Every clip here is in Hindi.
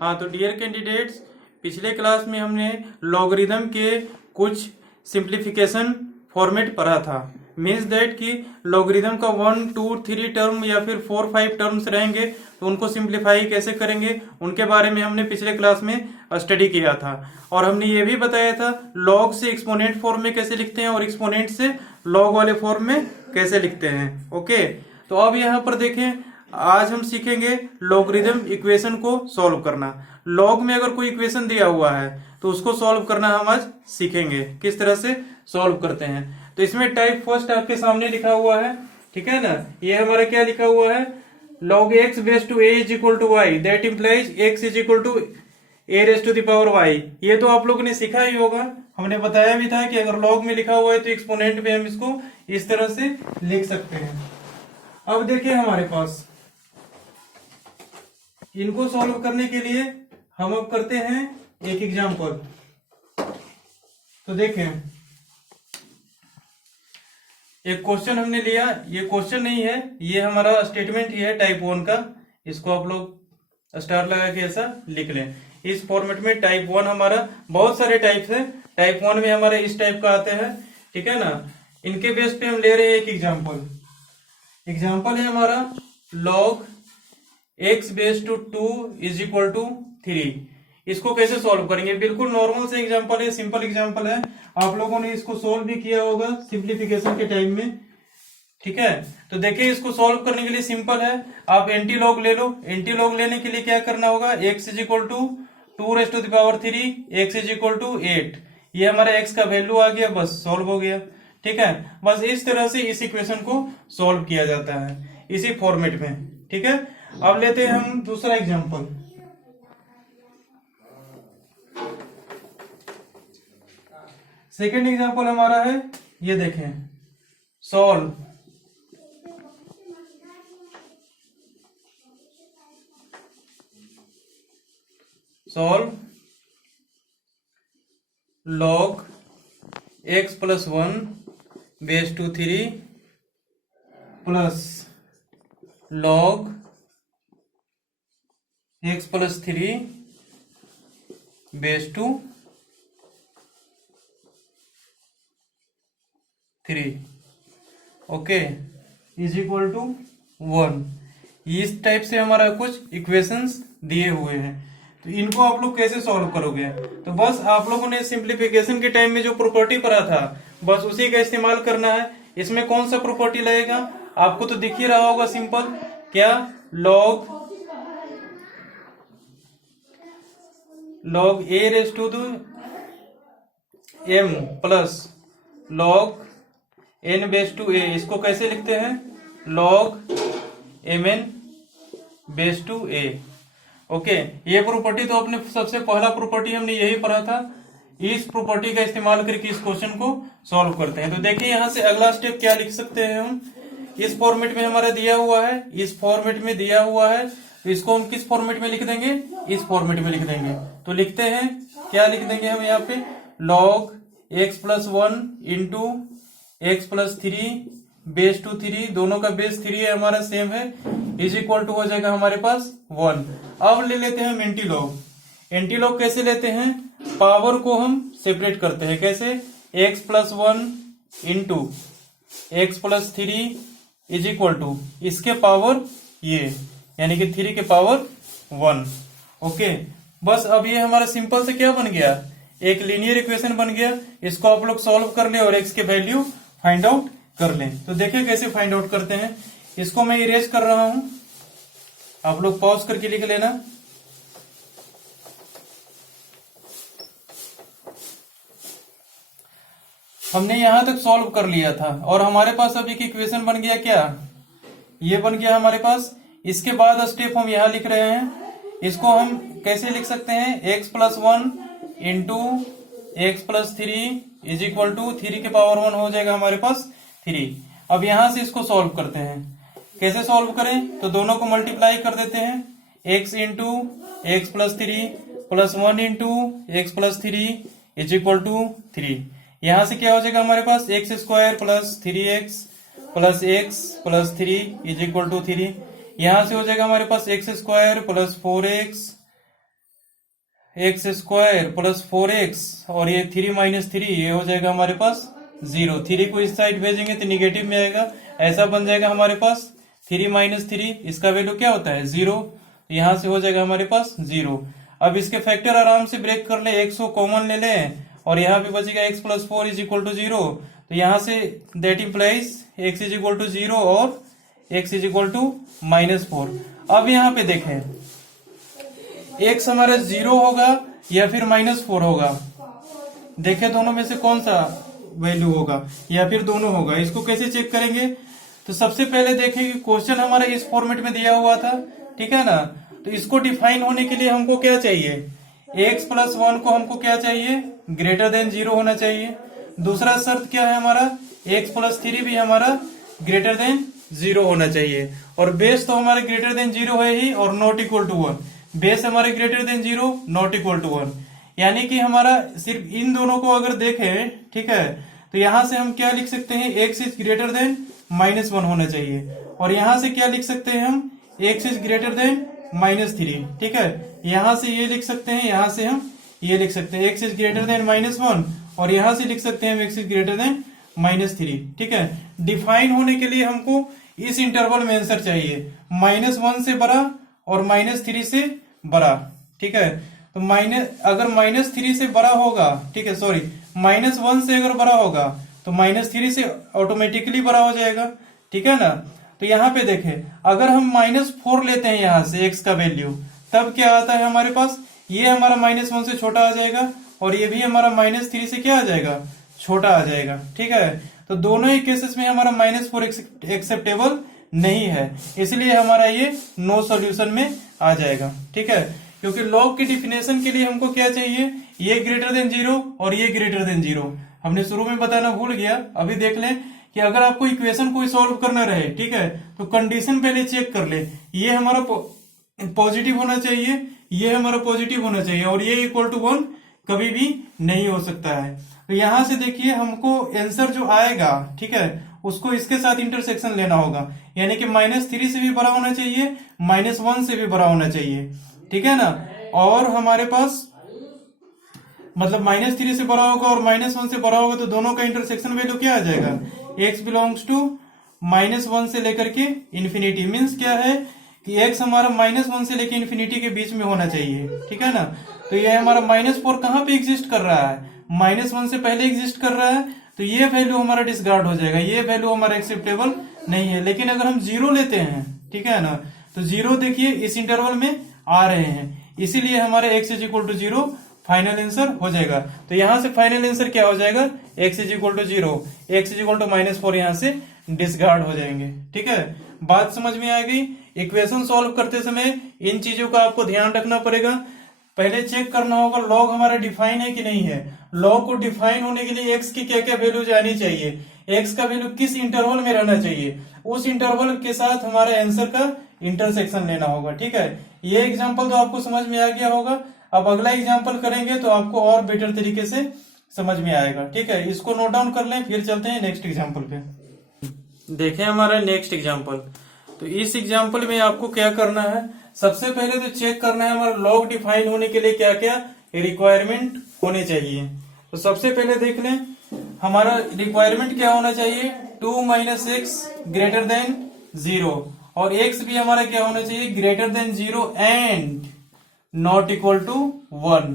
हाँ, तो डियर कैंडिडेट्स, पिछले क्लास में हमने लॉगरिदम के कुछ सिंप्लीफिकेशन फॉर्मेट पढ़ा था। मीन्स दैट कि लॉगरिदम का 1, 2, 3 टर्म या फिर 4, 5 टर्म्स रहेंगे तो उनको सिंप्लीफाई कैसे करेंगे उनके बारे में हमने पिछले क्लास में स्टडी किया था। और हमने ये भी बताया था लॉग से एक्सपोनेंट फॉर्म में कैसे लिखते हैं और एक्सपोनेंट से लॉग वाले फॉर्म में कैसे लिखते हैं। ओके, तो अब यहाँ पर देखें, आज हम सीखेंगे लॉगरिदम इक्वेशन को सॉल्व करना। लॉग में अगर कोई इक्वेशन दिया हुआ है तो उसको सॉल्व करना हम आज सीखेंगे, किस तरह से सॉल्व करते हैं। तो इसमें टाइप फर्स्ट आपके सामने लिखा हुआ है, ठीक है ना। ये हमारा क्या लिखा हुआ है, log x base to a is equal to y, that implies x is equal to a raise to the power y। ये तो आप लोगों ने सीखा ही होगा, हमने बताया भी था कि अगर लॉग में लिखा हुआ है तो एक्सपोनेंट में हम इसको इस तरह से लिख सकते हैं। अब देखिए हमारे पास इनको सॉल्व करने के लिए हम अब करते हैं एक एग्जांपल। तो देखें, एक क्वेश्चन हमने लिया, ये क्वेश्चन नहीं है, ये हमारा स्टेटमेंट ही है टाइप 1 का। इसको आप लोग स्टार लगा के ऐसा लिख लें। इस फॉर्मेट में टाइप 1 हमारा बहुत सारे टाइप्स है, टाइप 1 में हमारे इस टाइप का आते हैं, ठीक है ना। इनके बेस पे हम ले रहे हैं एक एग्जाम्पल है हमारा log x base to 2 is equal to 3। इसको कैसे सॉल्व करेंगे, बिल्कुल नॉर्मल से एग्जांपल है, सिंपल एग्जांपल है। आप लोगों ने इसको सॉल्व भी किया होगा सिंप्लीफिकेशन के टाइम में, ठीक है। तो देखिए, इसको सॉल्व करने के लिए सिंपल है, आप एंटी लॉग ले लो। एंटी लॉग लेने के लिए क्या करना होगा, x is equal to 2 raise to the power 3, x is equal to 8। ये हमारा x का वैल्यू आ गया, बस सॉल्व हो गया, ठीक है। बस इस तरह से इस इक्वेशन को सॉल्व किया जाता है इसी फॉर्मेट में, ठीक है। अब लेते हैं हम दूसरा एग्जांपल। सेकेंड एग्जांपल हमारा है, ये देखें, solve log x plus 1 base to 3 plus log x plus 3 base to 3, okay, is equal to 1। इस टाइप से हमारा कुछ इक्वेशंस दिए हुए हैं, तो इनको आप लोग कैसे सॉल्व करोगे। तो बस आप लोगों ने सिंप्लीफिकेशन के टाइम में जो प्रॉपर्टी पढ़ा था बस उसी का इस्तेमाल करना है। इसमें कौन सा प्रॉपर्टी लगेगा आपको तो दिख ही रहा होगा, सिंपल, क्या, log a raise to m plus log n base to a। इसको कैसे लिखते हैं, log mn base to a। Okay, ये प्रॉपर्टी तो अपने सबसे पहला प्रॉपर्टी हमने यही पढ़ा था। इस प्रॉपर्टी का इस्तेमाल करके इस क्वेश्चन को सॉल्व करते हैं। तो देखिए, यहां से अगला स्टेप क्या लिख सकते हैं हम, इस फॉर्मेट में हमारा दिया हुआ है, इस फॉर्मेट में दिया हुआ है, तो इसको हम किस फॉर्मेट में लिख देंगे, इस फॉर्मेट में लिख देंगे। तो लिखते हैं, क्या लिख देंगे हम यहाँ पे, log x plus 1 into x plus 3 base to 3, दोनों का बेस 3 है, हमारा सेम है, इज इक्वल टू हो जाएगा हमारे पास 1। अब ले लेते हैं हम एंटी लॉग। एंटी लॉग कैसे लेते हैं, पावर को हम सेपरेट करते हैं, कैसे, x plus 1 into x plus 3 is equal to इसके पावर ये, यानी कि 3 के पावर 1। ओके, बस अब ये हमारा सिंपल से क्या बन गया, एक लीनियर इक्वेशन बन गया। इसको आप लोग सॉल्व कर ले और x के वैल्यू फाइंड आउट कर लें। तो देखिए कैसे फाइंड आउट करते हैं। इसको मैं इरेज कर रहा हूं, आप लोग पॉज करके लिख लेना। हमने यहां तक सॉल्व कर लिया था और हमारे पास अब एक इक्वेशन बन गया, क्या, ये बन गया हमारे पास। इसके बाद स्टेप हम यहां लिख रहे हैं, इसको हम कैसे लिख सकते हैं, x plus 1 into x plus 3 is equal to 3 के पावर 1 हो जाएगा हमारे पास 3। अब यहां से इसको सॉल्व करते हैं, कैसे सॉल्व करें, तो दोनों को मल्टीप्लाई कर देते हैं, x into x plus 3 plus 1 into x plus 3 is equal to 3। यहां से क्या हो जाएगा हमारे पास, x square plus 3x plus x plus 3 is equal to 3। यहां से हो जाएगा हमारे पास x square plus 4x x square plus 4x और ये 3 माइनस 3 ये हो जाएगा हमारे पास 0। 3 को इस साइड भेजेंगे तो निगेटिव में आएगा, ऐसा बन जाएगा हमारे पास 3 माइनस 3, इसका वैल्यू क्या होता है 0, यहां से हो जाएगा हमारे पास 0। अब इसके फैक्टर आराम से ब्रेक कर ले, x को कॉमन ले लें और यहाँ पे बचेगा x plus 4 is equal to 0। तो यहाँ से that implies x is equal to 0 और x इज इक्वल टू -4। अब यहाँ पे देखें x हमारा 0 होगा या फिर -4 होगा, देखें दोनों में से कौन सा वैल्यू होगा या फिर दोनों होगा। इसको कैसे चेक करेंगे, तो सबसे पहले देखें कि क्वेश्चन हमारा इस फॉर्मेट में दिया हुआ था, ठीक है ना। तो इसको डिफाइन होने के लिए हमको क्या चाहिए, x प्लस 1 को हमको क्या चाहिए, ग्रेटर देन 0 होना चाहिए। दूसरा शर्त क्या है हमारा, x प्लस 3 भी हमारा ग्रेटर देन 0 होना चाहिए। और बेस तो हमारे ग्रेटर देन 0 है ही और नॉट इक्वल टू 1, बेस हमारे greater than 0 not equal to 1, यानी कि हमारा सिर्फ इन दोनों को अगर देखें, ठीक है, तो यहां से हम क्या लिख सकते हैं, x इज ग्रेटर देन -1 होना चाहिए। और यहां से क्या लिख सकते हैं हम, x इज ग्रेटर देन -3, ठीक है, यहां से ये लिख सकते हैं, यहां से हम ये लिख सकते हैं x इज ग्रेटर देन -1 और यहां से लिख सकते हैं हम x इज ग्रेटर देन -3, ठीक है। डिफाइन होने के लिए हमको इस इंटरवल में आंसर चाहिए, -1 से बड़ा और -3 से बड़ा, ठीक है। तो अगर -3 से बड़ा होगा, ठीक है, सॉरी -1 से अगर बड़ा होगा तो -3 से ऑटोमेटिकली बड़ा हो जाएगा, ठीक है ना। तो यहाँ पे देखें अगर हम -4 लेते हैं यहाँ से x का वैल्यू, तब क्या आता है हमारे पास, ये हमारा -1 से छोटा आ जाएगा और ये भी हमारा -3 से क्या आ जाएगा, छोटा आ जाएगा, ठीक है। तो दोनों ही केसेस में हमारा -4 एक्सेप्टेबल नहीं है, इसलिए हमारा ये नो सॉल्यूशन में आ जाएगा, ठीक है। क्योंकि लॉग की डिफिनेशन के लिए हमको क्या चाहिए, ये ग्रेटर देन 0 और ये ग्रेटर देन 0। हमने शुरू में बताना भूल गया, अभी देख लें कि अगर आपको इक्वेशन कोई सॉल्व करना रहे, ठीक है, तो कंडीशन पहले चेक कर ले, ये हमारा पॉजिटिव होना चाहिए, ये हमारा पॉजिटिव होना चाहिए और ये इक्वल टू 1 कभी भी नहीं हो सकता है। तो यहां से देखिए हमको आंसर जो आएगा, ठीक है, उसको इसके साथ इंटरसेक्शन लेना होगा, यानी कि -3 से भी बड़ा होना चाहिए, -1 से भी बड़ा होना चाहिए, ठीक है ना। और हमारे पास मतलब -3 से बड़ा होगा और -1 से बड़ा होगा, तो दोनों का इंटरसेक्शन वैल्यू क्या आ जाएगा, x बिलोंग्स टू -1 से लेकर के इन्फिनिटी। मीन्स क्या है कि x हमारा -1 से लेकर इन्फिनिटी के बीच में होना चाहिए, ठीक है ना। तो ये हमारा -4 कहाँ पे एग्जिस्ट कर रहा है, -1 से पहले एग्जिस्ट कर रहा है, तो ये वैल्यू हमारा डिसकार्ड हो जाएगा, ये वैल्यू हमारा एक्सेप्टेबल नहीं है। लेकिन अगर हम 0 लेते हैं, ठीक है ना, तो 0 देखिए इस इंटरवल में आ रहे हैं, इसीलिए हमारे x is equal to 0 final answer हो जाएगा। तो यहां से फाइनल आंसर क्या हो जाएगा, x is equal to 0, x is equal to -4 यहां से डिसकार्ड हो जाएंगे, ठीक है। बात समझ में आ गई। इक्वेशन सॉल्व करते समय इन चीजों का आपको ध्यान रखना पड़ेगा। पहले चेक करना होगा लॉग हमारा डिफाइन है कि नहीं है। लॉग को डिफाइन होने के लिए x की क्या क्या वैल्यूज आनी चाहिए, x का वैल्यू किस इंटरवल में रहना चाहिए, उस इंटरवल के साथ हमारे आंसर का इंटरसेक्शन लेना होगा, ठीक है। ये एग्जांपल तो आपको समझ में आ गया होगा। अब अगला एग्जांपल करेंगे तो आपको और बेटर तरीके से समझ में आएगा, ठीक है। इसको नोट डाउन कर लें, फिर चलते हैं नेक्स्ट एग्जांपल पे। देखें हमारा नेक्स्ट एग्जांपल। तो इस एग्जांपल में आपको क्या करना है, सबसे पहले तो चेक करना है हमारा लॉग डिफाइन होने के लिए क्या क्या रिक्वायरमेंट होने चाहिए। तो सबसे पहले देख लें हमारा रिक्वायरमेंट क्या होना चाहिए, 2 - x ग्रेटर देन 0 और x भी हमारा क्या होना चाहिए, greater than 0 and not equal to 1,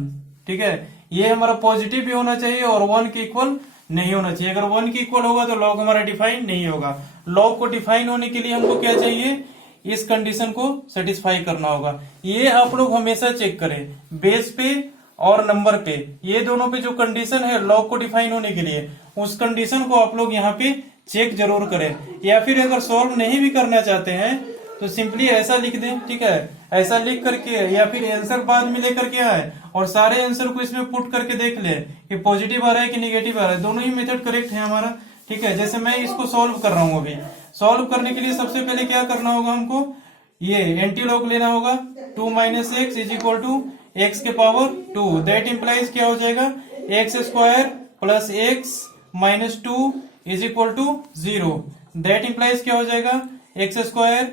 ठीक है। ये हमारा पॉजिटिव भी होना चाहिए और 1 के इक्वल नहीं होना चाहिए। अगर 1 के इक्वल होगा तो लॉग हमारा डिफाइन नहीं होगा। लॉग को डिफाइन होने के लिए हमको क्या चाहिए, इस कंडीशन को सेटिस्फाई करना होगा। ये आप लोग हमेशा चेक करें, बेस पे और नंबर पे, ये दोनों पे जो कंडीशन है लॉग को डिफाइन होने के लिए, उस कंडीशन को आप लोग यहाँ पे चेक जरूर करें। या फिर अगर सॉल्व नहीं भी करना चाहते हैं तो सिंपली ऐसा लिख दें, ठीक है, ऐसा लिख करके या फिर आंसर बाद में लेकर के आए और सारे आंसर को इसमें पुट करके देख ले कि पॉजिटिव आ रहा है कि निगेटिव आ रहा है। दोनों ही मेथड करेक्ट है हमारा, ठीक है। जैसे मैं इसको सॉल्व कर रहा हूँ, अभी सॉल्व करने के लिए सबसे पहले क्या करना होगा, हमको ये एंटी लॉग लेना होगा। 2 - x is equal to x के पावर 2, दैट इंप्लाइज क्या हो जाएगा, x² plus x minus 2 is equal to 0। That implies क्या हो जाएगा, x²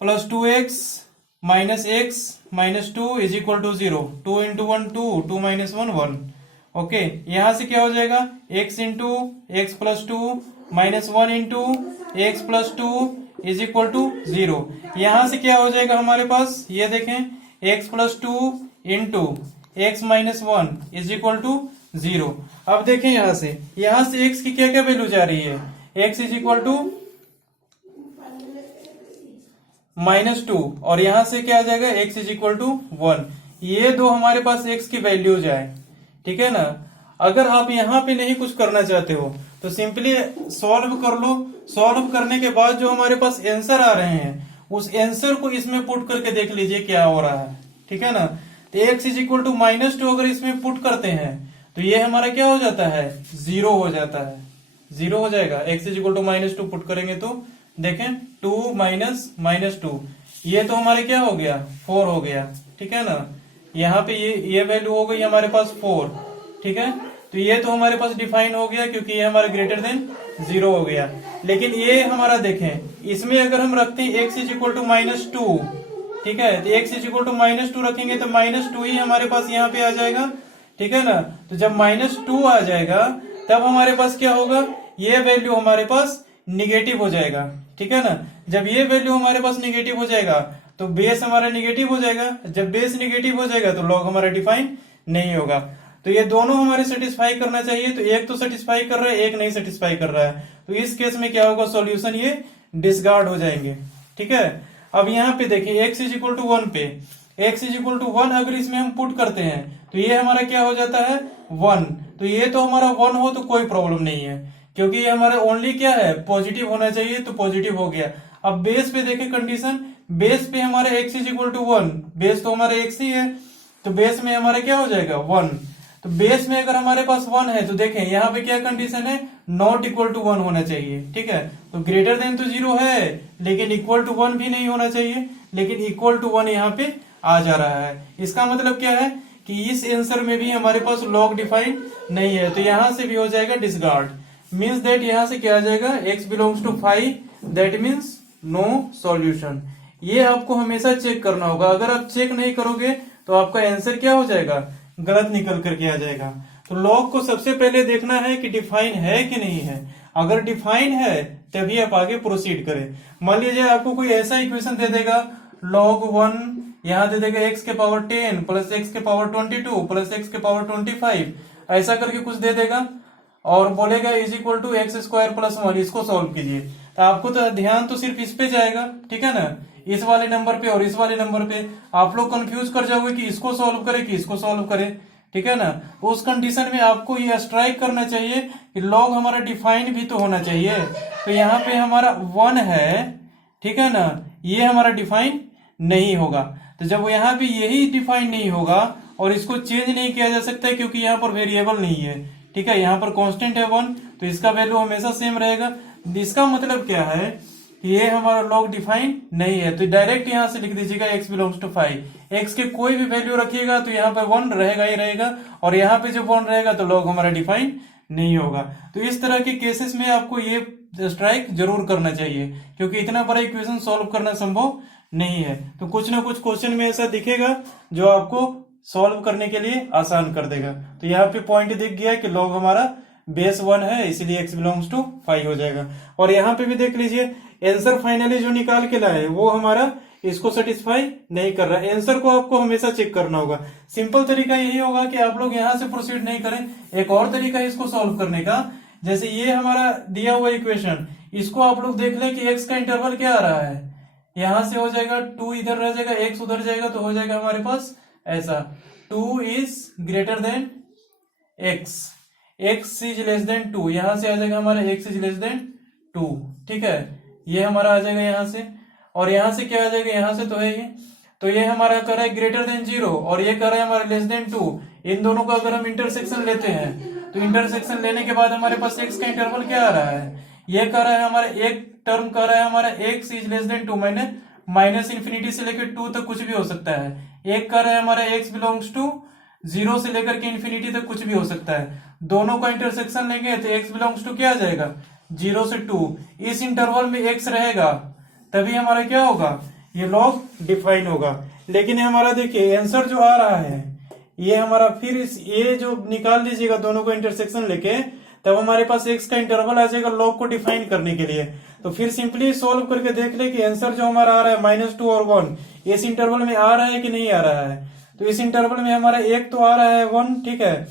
plus 2x minus x minus two is equal to 0, 2 into 1 2, 2 minus 1 1। Okay, यहां से क्या हो जाएगा, x into x plus two minus 1 into x plus two is equal to 0। यहां से क्या हो जाएगा हमारे पास, ये देखें, x plus two into x minus 1 is equal to 0। अब देखें यहां से x की क्या क्या वैल्यू जा रही है, x इज इक्वल टू -2, और यहां से क्या आ जाएगा, x इज इक्वल टू 1। ये दो हमारे पास x की वैल्यूज आए, ठीक है ना। अगर आप यहाँ पे नहीं कुछ करना चाहते हो तो सिंपली सॉल्व कर लो। सॉल्व करने के बाद जो हमारे पास आंसर आ रहे हैं उस आंसर को इसमें पुट करके देख लीजिए क्या हो रहा है, ठीक है ना। तो x इज इक्वल टू -2 अगर इसमें पुट करते हैं तो ये हमारा क्या हो जाता है, 0 हो जाता है, 0 हो जाएगा। x is equal to -2 put करेंगे तो देखें 2 माइनस -2, ये तो हमारे क्या हो गया, 4 हो गया, ठीक है ना। यहाँ पे ये वैल्यू हो गई हमारे पास 4, ठीक है। तो ये तो हमारे पास डिफाइन हो गया क्योंकि ये हमारा ग्रेटर देन 0 हो गया। लेकिन ये हमारा देखें, इसमें अगर हम रखते हैं x इज इक्वल टू -2, ठीक है, तो x इज इक्वल टू -2 रखेंगे तो -2 ही हमारे पास यहाँ पे आ जाएगा, ठीक है ना। तो जब -2 आ जाएगा तब हमारे पास क्या होगा, ये वैल्यू हमारे पास निगेटिव हो जाएगा, ठीक है ना। जब ये वैल्यू हमारे पास निगेटिव हो जाएगा तो बेस हमारा निगेटिव हो जाएगा। जब बेस निगेटिव हो जाएगा तो लॉग हमारा डिफाइन नहीं होगा। तो ये दोनों हमारे सेटिस्फाई करना चाहिए, तो एक तो सेटिस्फाई कर रहा है, एक नहीं सेटिस्फाई कर रहा है, तो इस केस में क्या होगा, सॉल्यूशन ये डिसकार्ड हो जाएंगे, ठीक है। अब यहाँ पे देखिए x इज इक्वल टू 1 पे, x इज इक्वल टू 1 अगर इसमें हम पुट करते हैं तो ये हमारा क्या हो जाता है, 1। तो ये तो हमारा 1 हो तो कोई प्रॉब्लम नहीं है क्योंकि ये हमारा ओनली क्या है, पॉजिटिव होना चाहिए, तो पॉजिटिव हो गया। अब बेस पे देखें कंडीशन, बेस पे हमारे x is equal to 1, base तो हमारे x ही है, तो बेस में हमारा क्या हो जाएगा, 1। तो बेस में अगर हमारे पास 1 है तो देखें यहाँ पे क्या कंडीशन है, नॉट इक्वल टू 1 होना चाहिए, ठीक है। तो ग्रेटर देन तो 0 है लेकिन इक्वल टू 1 भी नहीं होना चाहिए, लेकिन इक्वल टू 1 यहाँ पे आ जा रहा है। इसका मतलब क्या है कि इस आंसर में भी हमारे पास लॉग डिफाइन नहीं है, तो यहां से भी हो जाएगा डिसकार्ड। मीन्स दैट यहां से क्या आ जाएगा, x belongs to 5, that means no solution. ये आपको हमेशा चेक करना होगा, अगर आप चेक नहीं करोगे तो आपका आंसर क्या हो जाएगा, गलत निकल करके आ जाएगा। तो लॉग को सबसे पहले देखना है कि डिफाइन है कि नहीं है। अगर डिफाइन है तभी आप आगे प्रोसीड करें। मान लीजिए आपको कोई ऐसा इक्वेशन दे देगा, log 1 यहाँ दे देगा x के पावर 10 प्लस x के पावर 22 प्लस x के पावर 25, ऐसा करके कुछ दे देगा और बोलेगा is equal to x square plus 1, इसको सॉल्व कीजिए। तो आपको तो ध्यान तो सिर्फ इस पे जाएगा, ठीक है ना, इस वाले नंबर पे और इस वाले नंबर पे। आप लोग कंफ्यूज कर जाओगे कि इसको सॉल्व करे कि इसको सॉल्व करे, ठीक है ना। उस कंडीशन में आपको ये स्ट्राइक करना चाहिए कि लॉग हमारा डिफाइन भी तो होना चाहिए। तो यहाँ पे हमारा 1 है, ठीक है ना, ये हमारा डिफाइन नहीं होगा। तो जब यहाँ पे यही डिफाइन नहीं होगा और इसको चेंज नहीं किया जा सकता क्योंकि यहाँ पर वेरिएबल नहीं है, ठीक है, यहाँ पर कांस्टेंट है 1, तो इसका वैल्यू हमेशा सेम रहेगा। इसका मतलब क्या है कि ये हमारा लॉग डिफाइन नहीं है, तो डायरेक्ट यहाँ से लिख दीजिएगा x बिलोंग्स टू 5। x के कोई भी वैल्यू रखिएगा तो यहाँ पर 1 रहेगा ही रहेगा, और यहाँ पे जब 1 रहेगा तो लॉग हमारा डिफाइन नहीं होगा। तो इस तरह के केसेस में आपको ये स्ट्राइक जरूर करना चाहिए क्योंकि इतना बड़ा इक्वेशन सॉल्व करना संभव नहीं है। तो कुछ ना कुछ क्वेश्चन में ऐसा दिखेगा जो आपको सॉल्व करने के लिए आसान कर देगा। तो यहाँ पे पॉइंट दिख गया कि लॉग हमारा बेस 1 है, इसलिए x बिलोंग्स टू 5 हो जाएगा। और यहाँ पे भी देख लीजिए आंसर फाइनली जो निकाल के लाए वो हमारा इसको सेटिस्फाई नहीं कर रहा है। आंसर को आपको हमेशा चेक करना होगा। सिंपल तरीका यही होगा कि आप लोग यहाँ से प्रोसीड नहीं करें। एक और तरीका है इसको सॉल्व करने का, जैसे ये हमारा दिया हुआ इक्वेशन, इसको आप लोग देख लें कि x का इंटरवल क्या आ रहा है। यहां से हो जाएगा 2 इधर रह जाएगा, x उधर जाएगा, तो हो जाएगा हमारे पास ऐसा 2 is greater than x, x is less than 2, यहां से आ जाएगा हमारा x इज लेस देन 2, ठीक है, ये हमारा आ जाएगा यहाँ से। और यहाँ से क्या आ जाएगा, यहाँ से तो है ये, तो ये हमारा कर रहा है ग्रेटर देन 0 और ये कर रहा है हमारा लेस देन 2। इन दोनों का अगर हम इंटरसेक्शन लेते हैं तो इंटरसेक्शन लेने के बाद हमारे पास x का इंटरवल क्या आ रहा है, ये कर रहा है हमारा एक टर्म कर रहा है हमारा x इज लेस देन 2, मैंने माइनस इन्फिनिटी से लेकर 2 तक कुछ भी हो सकता है। एक कर रहा है हमारा x बिलोंग्स टू 0 से लेकर के इन्फिनिटी तक कुछ भी हो सकता है। दोनों का इंटरसेक्शन लेंगे तो x बिलोंग्स टू क्या आ जाएगा, 0 से 2। इस इंटरवल में x रहेगा तभी हमारा क्या होगा, ये लॉग डिफाइन होगा। लेकिन हमारा देखिए आंसर जो आ रहा है ये हमारा, फिर ये जो निकाल दीजिएगा दोनों को इंटरसेक्शन लेके, तब हमारे पास x का इंटरवल आ जाएगा लॉग को डिफाइन करने के लिए। तो फिर सिंपली सॉल्व करके देख ले कि आंसर जो हमारा आ रहा है -2 और 1 इस इंटरवल में आ रहा है कि नहीं आ रहा है। तो इस इंटरवल में हमारा एक तो आ रहा है 1, ठीक है,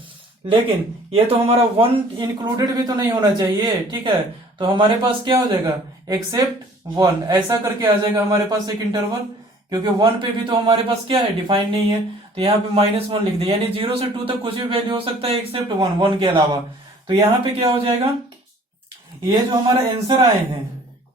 लेकिन ये तो हमारा 1 इंक्लूडेड भी तो नहीं होना चाहिए, ठीक है। तो हमारे पास क्या हो जाएगा, एक्सेप्ट 1 ऐसा करके आ जाएगा हमारे पास एक इंटरवल, क्योंकि 1 पे भी तो हमारे पास क्या है, डिफाइन नहीं है। तो यहाँ पे -1 लिख दिया, यानी 0 से 2 तक कुछ भी वैल्यू हो सकता है एक्सेप्ट 1 के अलावा। तो यहाँ पे क्या हो जाएगा, ये जो हमारा आंसर आए हैं,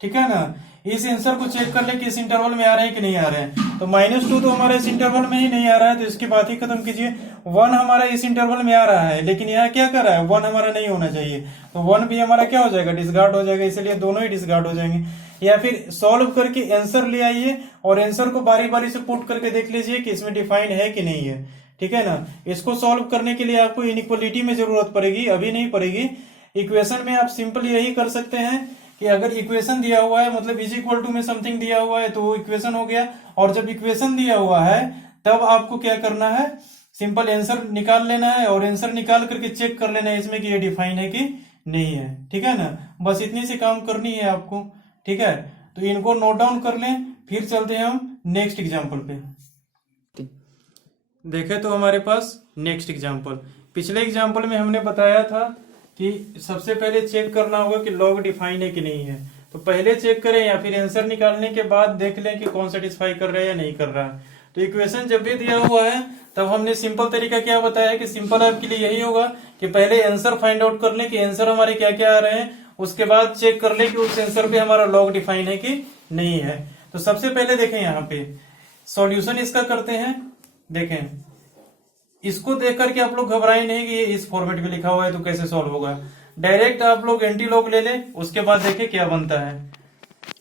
ठीक है ना, इस आंसर को चेक कर ले कि इस इंटरवल में आ रहे हैं कि नहीं आ रहे हैं। तो -2 तो हमारा इस इंटरवल में ही नहीं आ रहा है, तो इसकी बात ही खत्म कीजिए। 1 हमारा इस इंटरवल में आ रहा है, लेकिन यहाँ क्या कर रहा है, 1 हमारा नहीं होना चाहिए। तो 1 भी हमारा क्या हो जाएगा, डिसगार्ड हो जाएगा, इसलिए दोनों ही डिसगार्ड हो जाएंगे। या फिर सॉल्व करके आंसर ले आइए और आंसर को बारी बारी से पुट करके देख लीजिए कि इसमें डिफाइन है कि नहीं है, ठीक है ना। इसको सॉल्व करने के लिए आपको इनइक्वालिटी में जरूरत पड़ेगी, अभी नहीं पड़ेगी। इक्वेशन में आप सिंपल यही कर सकते हैं कि अगर इक्वेशन दिया हुआ है, मतलब इज इक्वल टू में समथिंग दिया हुआ है, तो वो इक्वेशन हो गया। और जब इक्वेशन दिया हुआ है तब आपको क्या करना है, सिंपल आंसर निकाल लेना है और आंसर निकाल करके चेक कर लेना है इसमें कि ये डिफाइन है कि नहीं है, ठीक है ना। बस इतनी सी काम करनी है आपको, ठीक है। तो इनको नोट डाउन कर लें, फिर चलते हैं हम नेक्स्ट एग्जाम्पल पे। देखें तो हमारे पास नेक्स्ट एग्जाम्पल, पिछले एग्जाम्पल में हमने बताया था कि सबसे पहले चेक करना होगा कि लॉग डिफाइन है कि नहीं है। तो पहले चेक करें या फिर आंसर निकालने के बाद देख लें कि कौन सेटिस्फाई कर रहा है या नहीं कर रहा है। तो इक्वेशन जब भी दिया हुआ है तब हमने सिंपल तरीका क्या बताया कि सिंपल आपके लिए यही होगा कि पहले आंसर फाइंड आउट कर लें कि आंसर हमारे क्या क्या आ रहे हैं, उसके बाद चेक कर लें कि उस आंसर पे हमारा लॉग डिफाइन है कि नहीं है। तो सबसे पहले देखें यहाँ पे सॉल्यूशन इसका करते हैं। देखें, इसको देख करके आप लोग घबराए नहीं कि ये इस फॉर्मेट में लिखा हुआ है तो कैसे सॉल्व होगा। डायरेक्ट आप लोग एंटी लॉग ले लें, उसके बाद देखें क्या बनता है।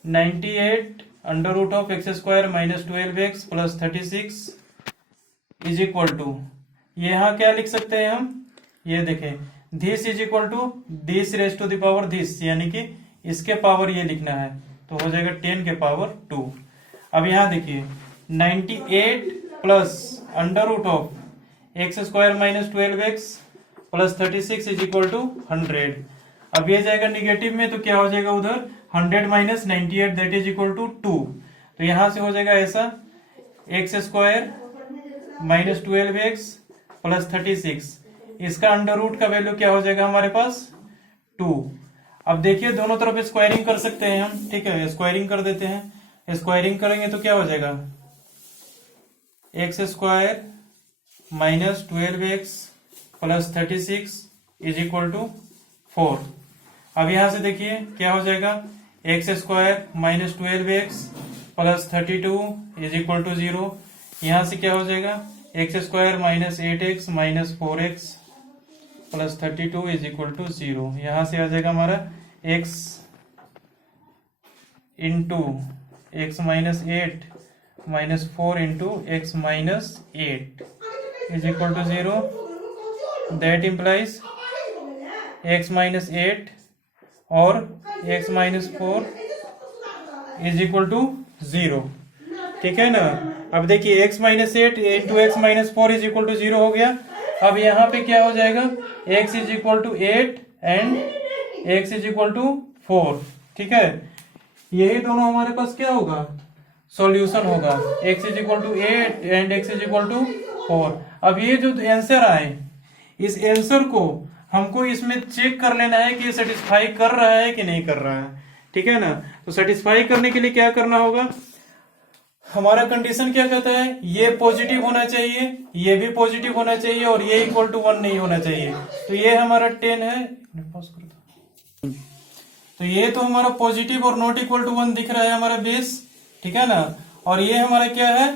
98 √(x² - 12x + 36 is equal to, यहाँ क्या लिख सकते हैं हम, ये देखें, this is equal to this raise to the power this, यानी कि इसके पावर ये लिखना है, तो हो जाएगा 10 के पावर 2। अब यहाँ देखिए 98 plus √(x² - 12x + 36 is equal to 100। अब ये जाएगा निगेटिव में, तो क्या हो जाएगा उधर 100 - 98 दैट इज इक्वल टू 2। तो यहां से हो जाएगा ऐसा x² - 12x + 36, इसका अंडर रूट का वैल्यू क्या हो जाएगा हमारे पास 2। अब देखिए दोनों तरफ स्क्वायरिंग कर सकते हैं हम, ठीक है, स्क्वायरिंग कर देते हैं। स्क्वायरिंग करेंगे तो क्या हो जाएगा, x² - 12x + 36 is equal to 4। अब यहां से देखिए क्या हो जाएगा, x² - 12x + 32 is equal to 0। यहां से क्या हो जाएगा, x² - 8x - 4x + 32 is equal to 0। यहां से आ जाएगा हमारा x into x - 8 - 4 into x - 8 is equal to 0। That implies x - 8 और x - 4 इज इक्वल टू 0, ठीक है ना। अब देखिए x - 8 into x - 4 is equal to 0 हो गया। अब यहाँ पे क्या हो जाएगा, x is equal to 8 and x is equal to 4, ठीक है। यही दोनों हमारे पास क्या होगा, सॉल्यूशन होगा, x is equal to 8 and x is equal to 4। अब ये जो आंसर आए, इस आंसर को हमको इसमें चेक कर लेना है कि ये सेटिस्फाई कर रहा है कि नहीं कर रहा है, ठीक है ना। तो सेटिस्फाई करने के लिए क्या करना होगा, हमारा कंडीशन क्या कहता है, ये पॉजिटिव होना चाहिए, ये भी पॉजिटिव होना चाहिए और ये इक्वल टू 1 नहीं होना चाहिए। तो ये हमारा 10 है, तो ये तो हमारा पॉजिटिव और नॉट इक्वल टू 1 दिख रहा है हमारा बेस, ठीक है ना। और ये हमारा क्या है,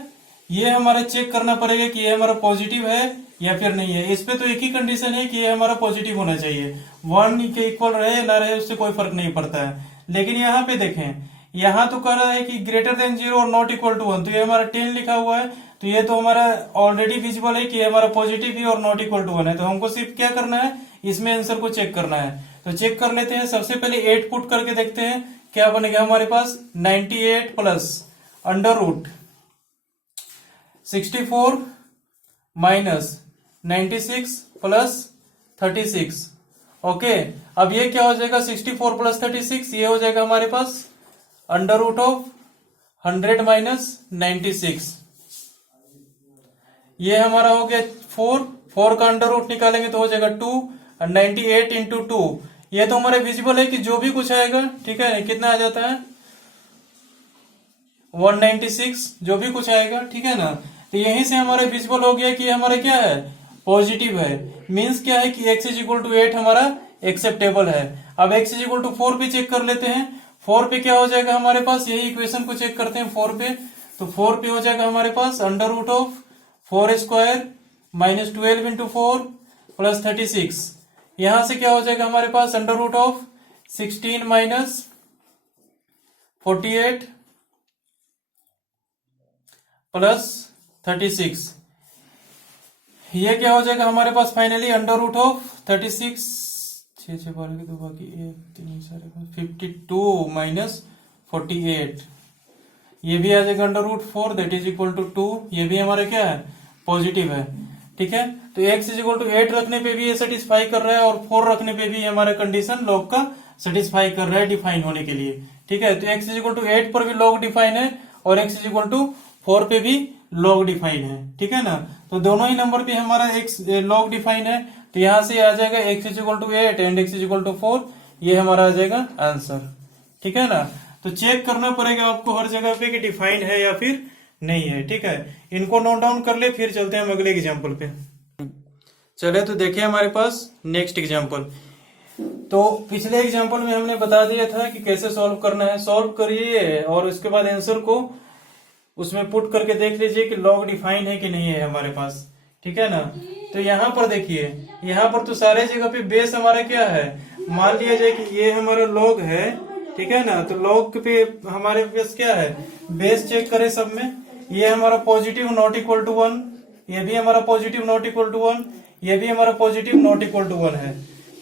ये हमारा चेक करना पड़ेगा कि ये हमारा पॉजिटिव है या फिर नहीं है। इस पे तो एक ही कंडीशन है कि ये हमारा पॉजिटिव होना चाहिए, 1 के इक्वल रहे या ना रहे उससे कोई फर्क नहीं पड़ता है। लेकिन यहाँ पे देखें, यहाँ तो कह रहा है कि ग्रेटर देन 0 और नॉट इक्वल टू 1, तो ये हमारा 10 लिखा हुआ है, तो ये तो हमारा ऑलरेडी विजिबल है कि हमारा पॉजिटिव भी और नॉट इक्वल टू 1 है। तो हमको सिर्फ क्या करना है, इसमें आंसर को चेक करना है। तो चेक कर लेते हैं, सबसे पहले 8 पुट करके देखते हैं क्या बनेगा हमारे पास। 98 plus under root 64 minus 96 plus 36। Okay, अब ये क्या हो जाएगा 64 प्लस 36, ये हो जाएगा हमारे पास अंडर रूट ऑफ 100 माइनस 96। ये हमारा हो गया 4 का अंडर रूट निकालेंगे तो हो जाएगा 2 और 98 इंटू 2। ये तो हमारे विजिबल है कि जो भी कुछ आएगा, ठीक है, कितना आ जाता है 196, जो भी कुछ आएगा, ठीक है ना। तो यहीं से हमारा विजिबल हो गया कि ये हमारा क्या है, पॉजिटिव है। मीन्स क्या है कि x इज इक्वल टू 8 हमारा एक्सेप्टेबल है। अब x इज इक्वल टू 4 पे चेक कर लेते हैं। 4 पे क्या हो जाएगा हमारे पास, यही इक्वेशन को चेक करते हैं 4 पे। तो 4 पे हो जाएगा हमारे पास under root of 4 square minus 12 into 4 plus 36। यहां से क्या हो जाएगा हमारे पास under root of 16 minus 48 plus 36। ये क्या हो जाएगा हमारे पास फाइनली अंडर रूट ऑफ 36, 6 12 के 2 बाकी 1 3 4 52 माइनस 48। ये भी आ जाएगा under root 4 that is equal to 2। ये भी हमारा क्या है, पॉजिटिव है, ठीक है। तो x इज इक्वल टू 8 रखने पे भी ये सेटिस्फाई कर रहा है और 4 रखने पे भी हमारा कंडीशन लॉग का सेटिस्फाई कर रहा है डिफाइन होने के लिए, ठीक है। तो x इज इक्वल टू 8 पर भी लॉग डिफाइन है और x इज इक्वल टू 4 पे भी लॉग डिफाइन है, ठीक है ना। तो दोनों ही नंबर पे हमारा x लॉग डिफाइन है। तो यहां से आ जाएगा x is equal to 8 and x is equal to 4। ये हमारा आ जाएगा आंसर, ठीक है ना। तो चेक करना पड़ेगा आपको हर जगह पे कि डिफाइन है या फिर नहीं है, ठीक है। इनको नोट डाउन कर ले, फिर चलते हैं हम अगले एग्जाम्पल पे। चले तो देखिए हमारे पास नेक्स्ट एग्जाम्पल। तो पिछले एग्जाम्पल में हमने बता दिया था कि कैसे सॉल्व करना है। सॉल्व करिए और उसके बाद आंसर को उसमें पुट करके देख लीजिए कि लॉग डिफाइन है कि नहीं है हमारे पास, ठीक है ना। तो यहाँ पर देखिए, यहाँ पर तो सारे जगह पे बेस हमारा क्या है, मान लिया जाए कि ये हमारा लॉग है, ठीक है ना। तो लॉग पे हमारे पास क्या है, बेस चेक करें सब में। ये हमारा पॉजिटिव नॉट इक्वल टू 1, ये भी हमारा पॉजिटिव नॉट इक्वल टू 1, ये भी हमारा पॉजिटिव नॉट इक्वल टू 1 है,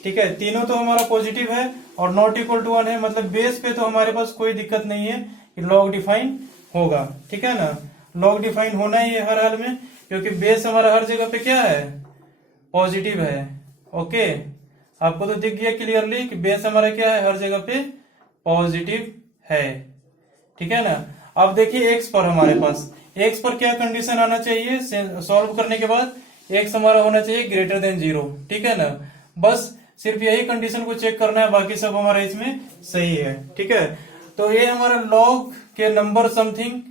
ठीक है। तीनों तो हमारा पॉजिटिव है और नॉट इक्वल टू 1 है, मतलब बेस पे तो हमारे पास कोई दिक्कत नहीं है कि लॉग डिफाइन होगा, ठीक है ना। लॉग डिफाइन होना ही है हर हाल में, क्योंकि बेस हमारा हर जगह पे क्या है, पॉजिटिव है। ओके, आपको तो दिख गया क्लियरली कि बेस हमारा क्या है, हर जगह पे पॉजिटिव है, ठीक है ना। अब देखिए एक्स पर हमारे पास, एक्स पर क्या कंडीशन आना चाहिए सॉल्व करने के बाद, एक्स हमारा होना चाहिए ग्रेटर देन 0, ठीक है ना। बस सिर्फ यही कंडीशन को चेक करना है, बाकी सब हमारा इसमें सही है, ठीक है। तो ये हमारा लॉग के नंबर समथिंग,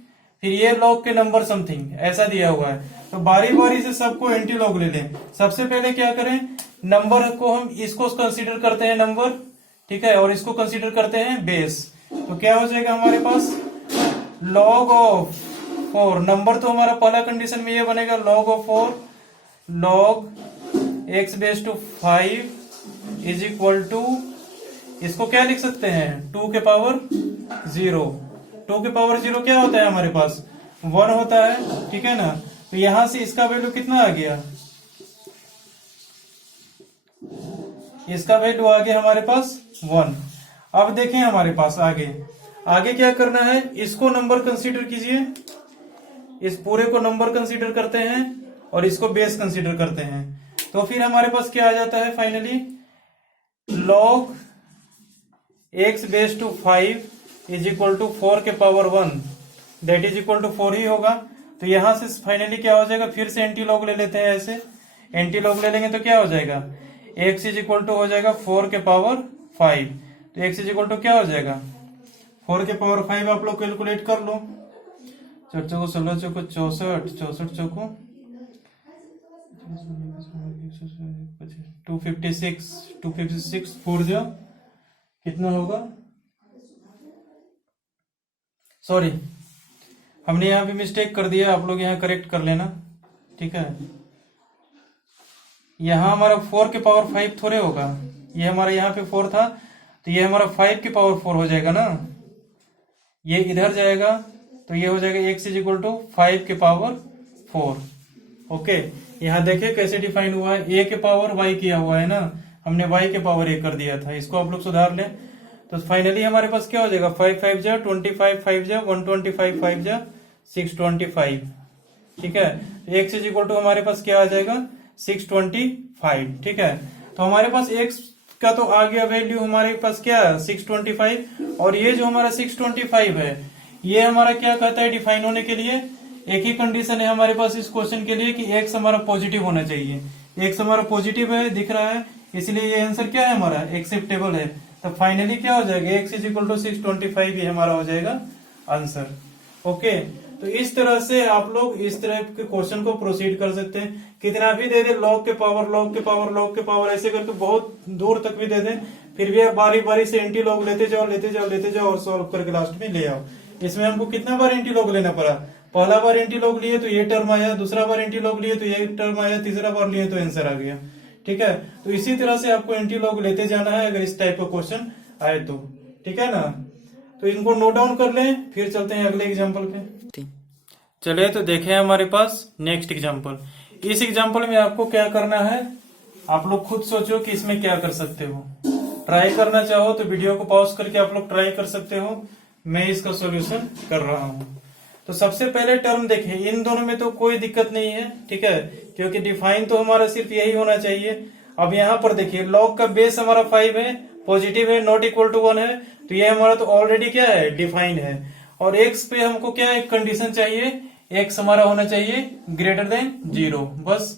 फिर ये लॉग के नंबर समथिंग ऐसा दिया हुआ है। तो बारी बारी से सबको एंटी लॉग ले लें। सबसे पहले क्या करें, नंबर को हम इसको कंसीडर करते हैं नंबर, ठीक है, और इसको कंसीडर करते हैं बेस। तो क्या हो जाएगा हमारे पास, लॉग ऑफ 4, नंबर तो हमारा पहला कंडीशन में ये बनेगा log of 4 log x base to 5 is equal to, इसको क्या लिख सकते हैं, 2 के पावर 0। 2 के पावर 0 क्या होता है हमारे पास, 1 होता है, ठीक है ना। तो यहां से इसका वैल्यू कितना आ गया, इसका वैल्यू आ गया हमारे पास 1। अब देखें हमारे पास आगे क्या करना है, इसको नंबर कंसीडर कीजिए, इस पूरे को नंबर कंसीडर करते हैं और इसको बेस कंसीडर करते हैं। तो फिर हमारे पास क्या आ जाता है finally, log x base to 5 is equal to 4 के power 1 that is equal to 4 ही होगा। तो यहां से फाइनली क्या हो जाएगा, फिर से एंटी लॉग ले लेते हैं। ऐसे एंटी लॉग ले लेंगे तो क्या हो जाएगा, एक्स इज इक्वल टू हो जाएगा 4 के पावर 5। तो एक्स इज इक्वल टू क्या हो जाएगा, 4 के पावर 5 आप लोग कैलकुलेट कर लो। 4 चौको 16 चौको 64, 64 चौको 256, 256 4 जो कितना होगा, सॉरी हमने यहाँ पे मिस्टेक कर दिया, आप लोग यहाँ करेक्ट कर लेना, ठीक है। यहाँ हमारा 4 के पावर 5 थोड़े होगा, ये हमारा यहाँ पे 4 था, तो ये हमारा 5 के पावर 4 हो जाएगा ना, ये इधर जाएगा तो ये हो जाएगा x इज इक्वल टू 5 के पावर 4। ओके, यहाँ देखिए कैसे डिफाइन हुआ है, a के पावर y किया हुआ है ना, हमने y के पावर a कर दिया था, इसको आप लोग सुधार लें। तो फाइनली हमारे पास क्या हो जाएगा, 5 5 जा 25, 5 जा 125, 5 जा 625, ठीक है। x इज इक्वल टू हमारे पास क्या आ जाएगा 625, ठीक है। तो हमारे पास x का तो आ गया वैल्यू हमारे पास क्या है 625, और ये जो हमारा 625 है ये हमारा क्या कहता है डिफाइन होने के लिए, एक ही कंडीशन है हमारे पास इस क्वेश्चन के लिए कि x हमारा पॉजिटिव होना चाहिए। x हमारा पॉजिटिव है दिख रहा है, इसलिए ये आंसर क्या है हमारा एक्सेप्टेबल है। तो फाइनली क्या हो जाएगा x इज इक्वल टू 625, ये हमारा हो जाएगा आंसर। ओके, तो इस तरह से आप लोग इस तरह के क्वेश्चन को प्रोसीड कर सकते हैं। कितना भी दे दे, लॉग के पावर लॉग के पावर लॉग के पावर ऐसे करके बहुत दूर तक भी दे दे, फिर भी आप बारी बारी से एंटी लॉग लेते जाओ लेते जाओ लेते जाओ और सॉल्व करके लास्ट में ले आओ। इसमें हमको कितना बार एंटी लॉग लेना पड़ा, पहला बार एंटी लॉग लिए तो ये टर्म आया, दूसरा बार एंटी लॉग लिए तो ये टर्म आया, तीसरा बार लिए तो आंसर आ गया, ठीक है। तो इसी तरह से आपको एंटी लॉग लेते जाना है अगर इस टाइप का क्वेश्चन आए तो, ठीक है ना। तो इनको नोट डाउन कर लें, फिर चलते हैं अगले एग्जाम्पल पे। चलिए तो देखें हमारे पास नेक्स्ट एग्जाम्पल। इस एग्जाम्पल में आपको क्या करना है, आप लोग खुद सोचो कि इसमें क्या कर सकते हो। ट्राई करना चाहो तो वीडियो को पॉज करके आप लोग ट्राई कर सकते हो, मैं इसका सॉल्यूशन कर रहा हूं। तो सबसे पहले टर्म देखें, इन दोनों में तो कोई दिक्कत नहीं है, ठीक है, क्योंकि डिफाइन तो हमारा सिर्फ यही होना चाहिए। अब यहाँ पर देखिए लॉग का बेस हमारा 5 है, पॉजिटिव है, नॉट इक्वल टू 1 है, तो ये हमारा तो ऑलरेडी क्या है डिफाइन है। और x पे हमको क्या एक कंडीशन चाहिए, x हमारा होना चाहिए ग्रेटर देन 0। बस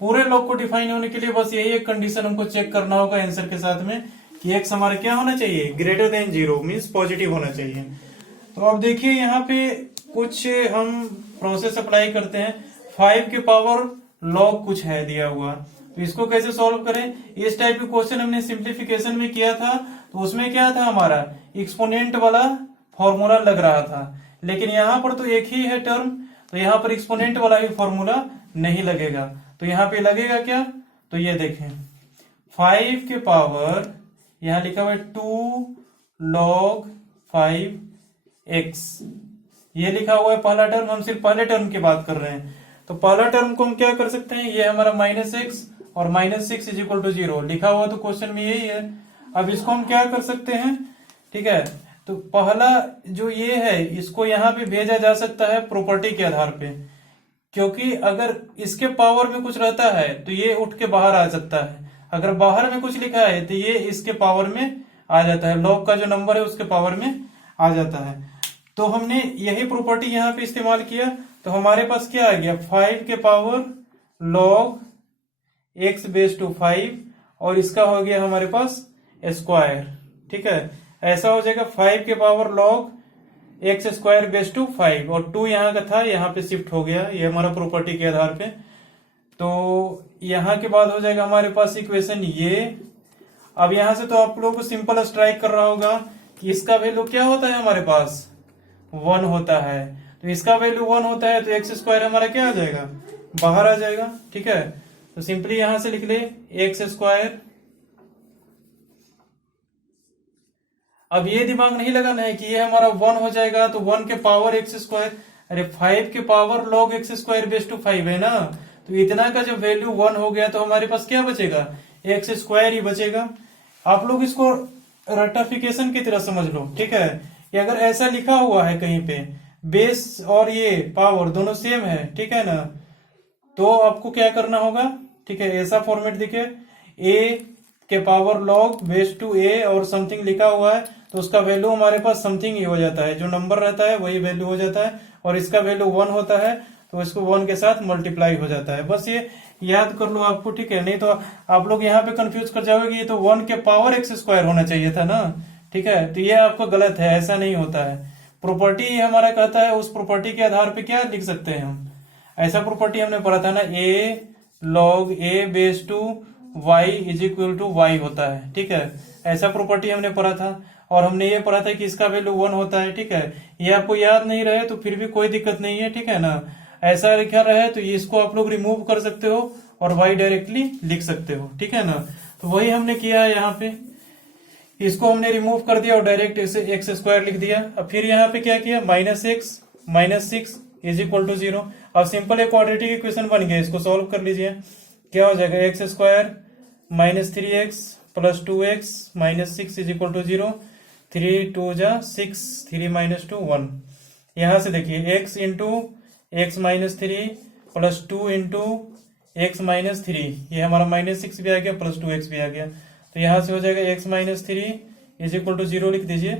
पूरे लॉग को डिफाइन होने के लिए बस यही एक कंडीशन हमको चेक करना होगा आंसर के साथ में कि x हमारा क्या होना चाहिए ग्रेटर देन 0 मीन्स पॉजिटिव होना चाहिए। तो अब देखिए यहाँ पे कुछ हम प्रोसेस अप्लाई करते हैं। 5 के पावर लॉग कुछ है दिया हुआ, तो इसको कैसे सॉल्व करें। इस टाइप के क्वेश्चन हमने सिंप्लीफिकेशन में किया था, तो उसमें क्या था हमारा एक्सपोनेंट वाला फॉर्मूला लग रहा था, लेकिन यहाँ पर तो एक ही है टर्म, तो यहाँ पर एक्सपोनेंट वाला भी फॉर्मूला नहीं लगेगा। तो यहाँ पे लगेगा क्या, तो ये देखें 5 के पावर यहाँ लिखा हुआ है 2 log 5x, ये लिखा हुआ है पहला टर्म। हम सिर्फ पहले टर्म की बात कर रहे हैं, तो पहला टर्म को हम क्या कर सकते हैं, ये हमारा -x और -6 इज इक्वल टू 0 लिखा हुआ, तो क्वेश्चन में यही है। अब इसको हम क्या कर सकते हैं, ठीक है, तो पहला जो ये है इसको यहाँ पे भेजा जा सकता है प्रॉपर्टी के आधार पे, क्योंकि अगर इसके पावर में कुछ रहता है तो ये उठ के बाहर आ सकता है, अगर बाहर में कुछ लिखा है तो ये इसके पावर में आ जाता है, लॉग का जो नंबर है उसके पावर में आ जाता है। तो हमने यही प्रॉपर्टी यहाँ पे इस्तेमाल किया, तो हमारे पास क्या आ गया 5 के power log x base to 5, और इसका हो गया हमारे पास स्क्वायर, ठीक है। ऐसा हो जाएगा 5 के power log x square base to 5, और 2 यहाँ का था यहाँ पे शिफ्ट हो गया, ये हमारा प्रॉपर्टी के आधार पे। तो यहाँ के बाद हो जाएगा हमारे पास इक्वेशन ये। अब यहाँ से तो आप लोगों को सिंपल स्ट्राइक कर रहा होगा कि इसका वैल्यू क्या होता है हमारे पास 1 होता है, तो इसका वैल्यू 1 होता है, तो एक्स स्क्वायर हमारा क्या आ जाएगा बाहर आ जाएगा, ठीक है। तो सिंपली यहां से लिख ले एक्स स्क्वायर। अब ये दिमाग नहीं लगाना है कि ये हमारा 1 हो जाएगा तो 1 के पावर एक्स स्क्वायर, अरे 5 के power log x square base to 5 है ना, तो इतना का जब वैल्यू 1 हो गया तो हमारे पास क्या बचेगा एक्स स्क्वायर ही बचेगा। आप लोग इसको रेक्टिफिकेशन की तरह समझ लो, ठीक है। ये अगर ऐसा लिखा हुआ है कहीं पे बेस और ये पावर दोनों सेम है, ठीक है ना, तो आपको क्या करना होगा, ठीक है, ऐसा फॉर्मेट दिखे a के power log base to a और समथिंग लिखा हुआ है, तो उसका वैल्यू हमारे पास समथिंग ही हो जाता है, जो नंबर रहता है वही वैल्यू हो जाता है, और इसका वैल्यू 1 होता है तो इसको 1 के साथ मल्टीप्लाई हो जाता है। बस ये याद कर लो आपको, ठीक है, नहीं तो आप लोग यहाँ पे कंफ्यूज कर जाओगे कि ये तो 1 के पावर एक्स स्क्वायर होना चाहिए था ना, ठीक है, तो ये आपका गलत है, ऐसा नहीं होता है। प्रॉपर्टी हमारा कहता है उस प्रॉपर्टी के आधार पे क्या लिख सकते हैं हम, ऐसा प्रॉपर्टी हमने पढ़ा था ना a log a base to y is equal to y होता है, ठीक है, ऐसा प्रॉपर्टी हमने पढ़ा था। और हमने ये पढ़ा था कि इसका वैल्यू 1 होता है, ठीक है। ये आपको याद नहीं रहे तो फिर भी कोई दिक्कत नहीं है, ठीक है ना, ऐसा लिखा रहे तो इसको आप लोग रिमूव कर सकते हो और y डायरेक्टली लिख सकते हो, ठीक है ना। तो वही हमने किया है, यहाँ पे इसको हमने रिमूव कर दिया और डायरेक्ट इसे एक्स स्क्वायर लिख दिया। अब फिर यहाँ पे क्या किया -6 इज इक्वल टू 0। अब सिंपल एक क्वाड्रेटिक इक्वेशन बन गया, इसको सॉल्व कर लीजिए। क्या हो जाएगा x square -3x plus 2x -6 is equal to 0। 3 2 जा 6, 3 माइनस 2 1। यहाँ से देखिए x into x minus 3 plus 2 into x minus 3, ये हमारा -6 भी आ गया प्लस 2x भी आ गया। तो यहाँ से हो जाएगा x minus 3 is equal to 0 लिख दीजिए,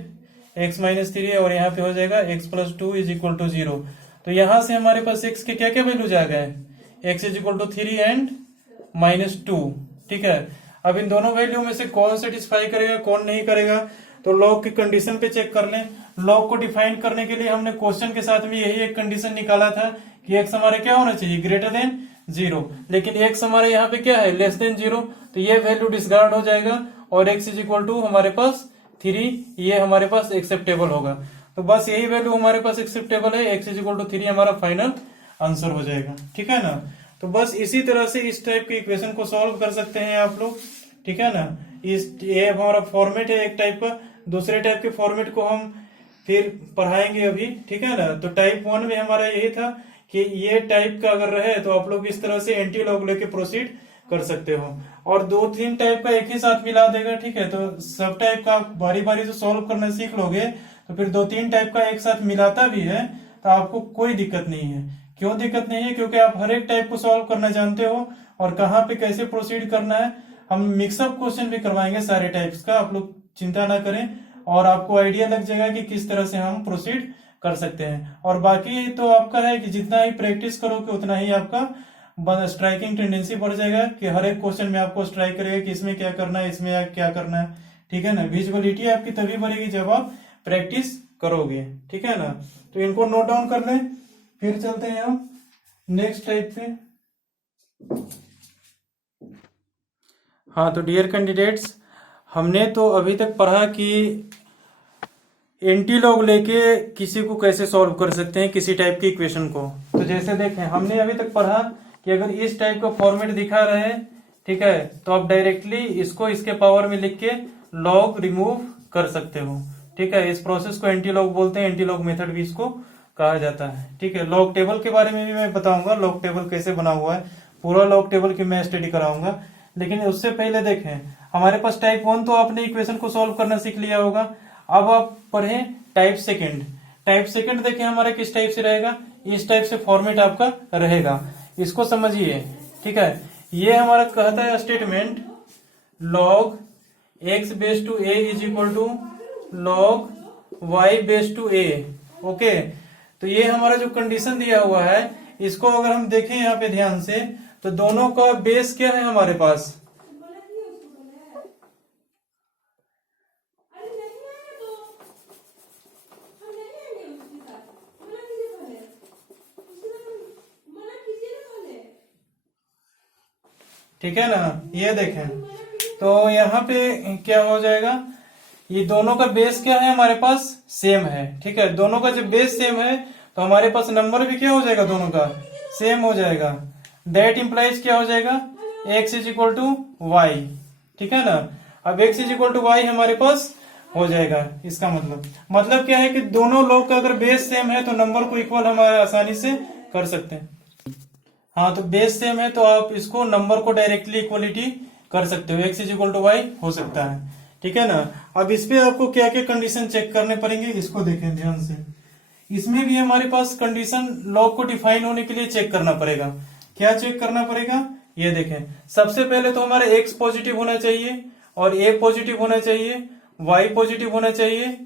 x माइनस 3 और यहाँ पे हो जाएगा x plus 2 is equal to 0। तो यहाँ से हमारे पास x के क्या क्या वैल्यूज आ गए, x is equal to 3 and -2। ठीक है, अब इन दोनों वैल्यू में से कौन सेटिस्फाई करेगा कौन नहीं करेगा, तो लॉग की कंडीशन पे चेक कर लें। लॉग को डिफाइन करने के लिए हमने क्वेश्चन के साथ में यही एक कंडीशन निकाला था कि x हमारे क्या होना चाहिए, ग्रेटर देन 0, लेकिन x हमारे यहाँ पे क्या है, लेस देन 0, तो ये वैल्यू डिसकार्ड हो जाएगा और x इज इक्वल टू हमारे पास 3, ये हमारे पास एक्सेप्टेबल होगा। तो बस यही वैल्यू हमारे पास एक्सेप्टेबल है, x इज इक्वल टू 3 हमारा फाइनल आंसर हो जाएगा। ठीक है ना, तो बस इसी तरह से इस टाइप के इक्वेशन को सॉल्व कर सकते हैं आप लोग। ठीक है ना, ये हमारा फॉर्मेट है एक टाइप का, दूसरे टाइप के फॉर्मेट को हम फिर पढ़ाएंगे अभी। ठीक है ना, तो टाइप 1 में हमारा यही था कि ये टाइप का अगर रहे तो आप लोग इस तरह से एंटी लॉग लेके प्रोसीड कर सकते हो, और 2-3 टाइप का एक ही साथ मिला देगा। ठीक है, तो सब टाइप का बारी बारी से सॉल्व करना सीख लोगे तो फिर 2-3 टाइप का एक साथ मिलाता भी है तो आपको कोई दिक्कत नहीं है। क्यों दिक्कत नहीं है, क्योंकि आप हर एक टाइप को सॉल्व करना जानते हो और कहाँ पे कैसे प्रोसीड करना है। हम मिक्सअप क्वेश्चन भी करवाएंगे सारे टाइप्स का, आप लोग चिंता ना करें, और आपको आइडिया लग जाएगा कि किस तरह से हम प्रोसीड कर सकते हैं। और बाकी तो आपका है कि जितना ही प्रैक्टिस करोगे उतना ही आपका स्ट्राइकिंग टेंडेंसी बढ़ जाएगा कि हर एक क्वेश्चन में आपको स्ट्राइक करेगा कि इसमें क्या करना है, इसमें क्या करना है। ठीक है ना, विजुअलिटी आपकी तभी बढ़ेगी जब आप प्रैक्टिस करोगे। ठीक है ना, तो इनको नोट डाउन कर लें, फिर चलते हैं हम नेक्स्ट टाइप पे। हाँ, तो डियर कैंडिडेट्स, हमने तो अभी तक पढ़ा कि एंटी लॉग लेके किसी को कैसे सॉल्व कर सकते हैं किसी टाइप की इक्वेशन को। तो जैसे देखें, हमने अभी तक पढ़ा कि अगर इस टाइप का फॉर्मेट दिखा रहे हैं, ठीक है, तो आप डायरेक्टली इसको इसके पावर में लिख के लॉग रिमूव कर सकते हो। ठीक है, इस प्रोसेस को एंटी लॉग बोलते हैं, एंटी लॉग मेथड भी इसको कहा जाता है। ठीक है, लॉग टेबल के बारे में भी मैं बताऊंगा, लॉग टेबल कैसे बना हुआ है, पूरा लॉग टेबल की मैं स्टडी कराऊंगा। लेकिन उससे पहले देखें, हमारे पास टाइप 1 तो आपने इक्वेशन को सॉल्व करना सीख लिया होगा। अब आप पढ़ें टाइप सेकंड। टाइप सेकंड देखें हमारा किस टाइप से रहेगा, इस टाइप से फॉर्मेट आपका रहेगा, इसको समझिए। ठीक है, ये हमारा कहता है statement log x base to a is equal to log y base to a। ओके, तो ये हमारा जो कंडीशन दिया हुआ है, इसको अगर हम देखें यहाँ पे ध्यान से, तो दोनों का बेस क्या है हमारे पास, ठीक है ना। ये देखें, तो यहाँ पे क्या हो जाएगा, ये दोनों का बेस क्या है हमारे पास, सेम है। ठीक है, दोनों का जब बेस सेम है तो हमारे पास नंबर भी क्या हो जाएगा, दोनों का सेम हो जाएगा। दैट इंप्लाइज क्या हो जाएगा, x is equal to y. ठीक है ना, अब x is equal to y हमारे पास हो जाएगा। इसका मतलब क्या है कि दोनों लोग का अगर बेस सेम है तो नंबर को इक्वल हम आसानी से कर सकते हैं। हाँ, तो बेस सेम है तो आप इसको नंबर को डायरेक्टली इक्वलिटी कर सकते हो, x is equal to y हो सकता है। ठीक है ना, अब इस पे आपको क्या क्या कंडीशन चेक करने पड़ेंगे, इसको देखें ध्यान से। इसमें भी हमारे पास कंडीशन लॉग को डिफाइन होने के लिए चेक करना पड़ेगा। क्या चेक करना पड़ेगा, ये देखें। सबसे पहले तो हमारा x पॉजिटिव होना चाहिए और a पॉजिटिव होना चाहिए, y पॉजिटिव होना चाहिए,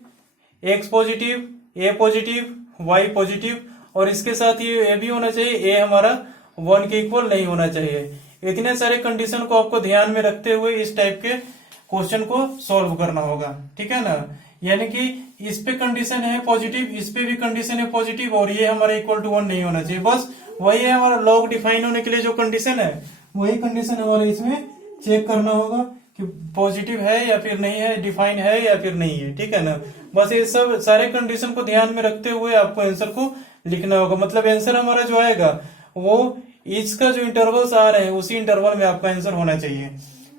x positive, a positive, y positive, और इसके साथ ये a भी होना चाहिए, a हमारा 1 के इक्वल नहीं होना चाहिए। इतने सारे कंडीशन को आपको ध्यान में रखते हुए इस टाइप के क्वेश्चन को सॉल्व करना होगा। ठीक है ना, यानी कि इस पे कंडीशन है पॉजिटिव, इस पे भी कंडीशन है पॉजिटिव, और ये हमारा इक्वल टू 1 नहीं होना चाहिए। बस वही है हमारा लॉग डिफाइन होने के लिए जो कंडीशन है, वही कंडीशन हमारा इसमें चेक करना होगा कि पॉजिटिव है या फिर नहीं है, डिफाइन है या फिर नहीं है। ठीक है ना, बस ये सब सारे कंडीशन को ध्यान में रखते हुए आपको आंसर को लिखना होगा। मतलब आंसर हमारा जो आएगा वो इसका जो इंटरवल्स आ रहे हैं उसी इंटरवल में आपका आंसर होना चाहिए।